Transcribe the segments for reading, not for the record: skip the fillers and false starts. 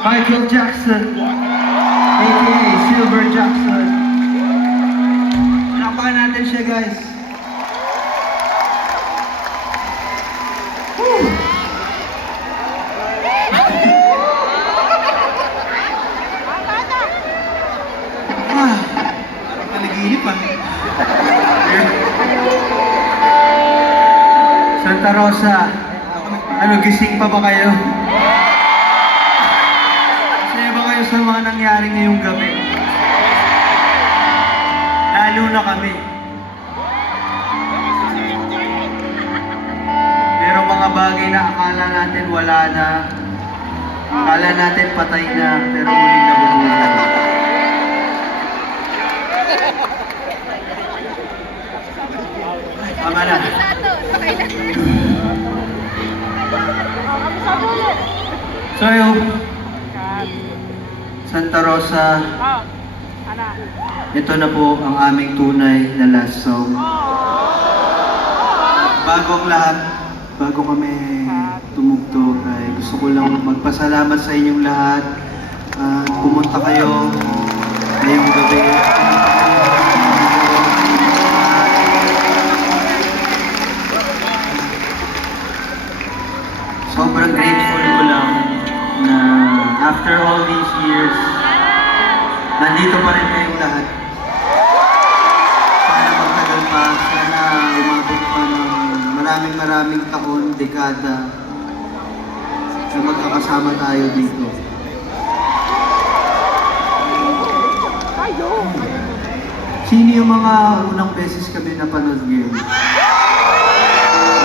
Michael Jackson, aka Silver Jackson. Panapakan natin siya, guys. Woo! Nanaginip ah. Santa Rosa, ano, gising pa ba kayo? Masaya ba kayo sa mga nangyari ngayong gabi? Lalo na kami. Merong mga bagay na akala natin wala na. Akala natin patay na, pero muling nabubuhay. Tama na. So yun, Santa Rosa, ito na po ang aming tunay na last song. Bago ang lahat, bago kami tumugtog, ay gusto ko lang magpasalamat sa inyong lahat. Pumunta kayo ngayong gabi. Sobrang grateful ko lang na after all these years, nandito pa rin kayong lahat. Sana magtagal pa, sana umabot pa ng maraming taon, dekada, na magkakasama tayo dito. Sino yung mga unang beses kami napanood ngayon?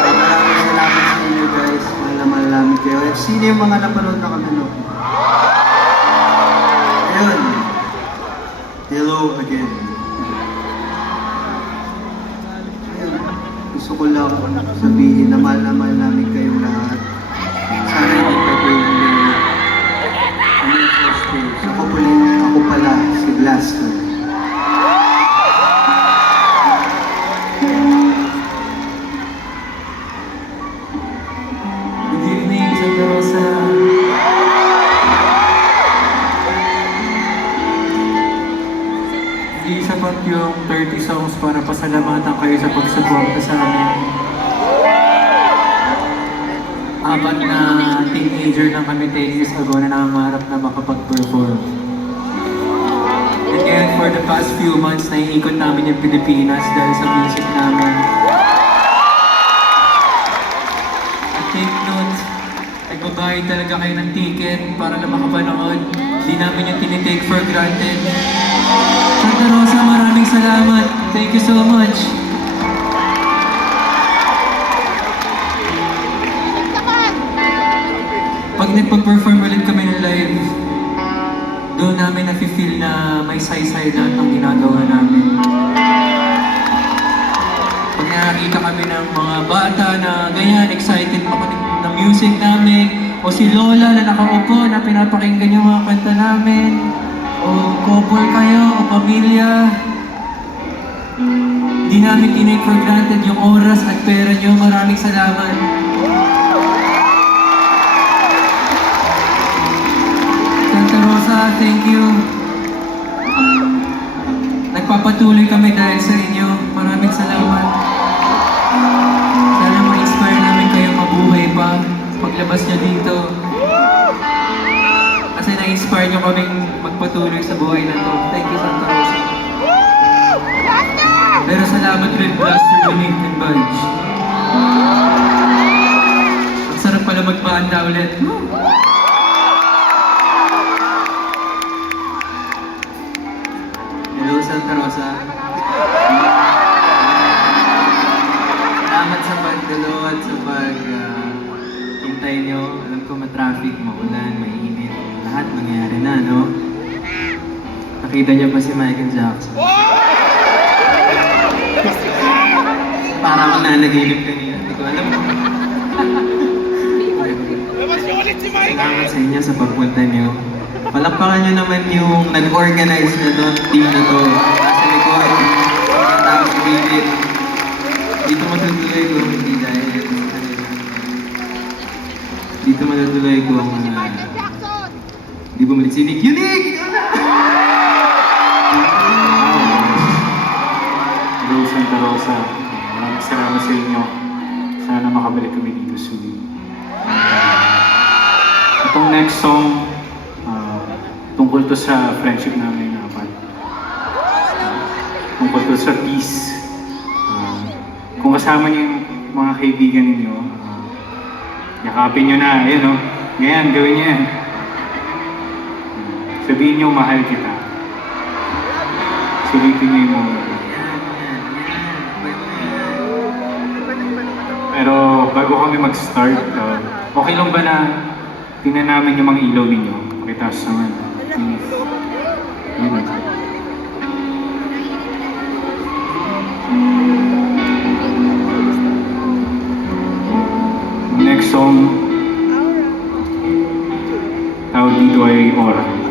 Maraming salamat sa inyo, guys. Mahal namin kayo. At sino yung mga napanood na kami noon? Ayun. Hello again. Ayun. Gusto ko lang sabihin na mahal namin kayong lahat. Sana hindi pa kayo yung first stage. Ako pala si Blaster. Hindi sapat yung 30 songs para pasalamatan kayo sa pagsuporta sa amin. Apat na teenager na kami 10 years ago na nangangarap na makapag-perform. And ngayon, for the past few months, naiikot namin yung Pilipinas dahil sa music namin. At take note, nagbabayad talaga kayo ng ticket para na makapanood. Hindi namin yung tinitake for granted. Santa Rosa, maraming salamat. Thank you so much. Pag nagpa-perform ulit kami ng live, doon namin nafe-feel na may saysay lahat ng ginagawa namin. Pag nakakita kami ng mga bata na ganyan, excited makinig ng music namin, o si Lola na nakaupo na pinapakinggan yung mga kanta namin, o couple kayo, o pamilya, di namin tinake for granted yung oras at pera nyo. Maraming salamat. Santa Rosa, thank you. Nagpapatuloy kami dahil sa inyo. Maraming salamat. Sana ma-inspire namin kayo mabuhay pa paglabas nyo dito. Kasi na-inspire nyo kaming magpatuloy sa buhay na to. Thank you, Santa Rosa. Pero salamat rin, Blaster, Unique, and Bunch. Ang sarap pala magpaanda ulit. Hello, Santa Rosa. Salamat sa pagdalo at sa hintay nyo. Alam ko ma-traffic, maulan, mainit. Lahat nangyari na, no? Nakita niyo pa si Michael Jackson. Parang ako nanaginip kanina. Hindi ko alam. Salamat sa inyo sa pagpunta niyo. Palakpakan niyo naman yung nag-organize na doon, team na to. Nasa likod, mga tao sa gilid. Dito matutuloy ko, hindi dahil sa kanila. Dito matutuloy ko Di bumalik si Nick. Unique! Hello, Santa Rosa. Maraming salamat sa inyo. Sana makabalik kami dito soon. Itong next song, tungkol to sa friendship namin apat. Tungkol to sa peace. Kung kasama niyo yung mga kaibigan ninyo, yakapin nyo na. Ayun, oh. Ngayon, gawin niyo yan. Sabihin niyo, mahal kita. Sulitin niyo yung mga. Pero bago kami mag-start, okay lang ba na tingnan namin yung mga ilaw ninyo? Pakitaas naman. Yun. Next song, tawag dito ay Aura.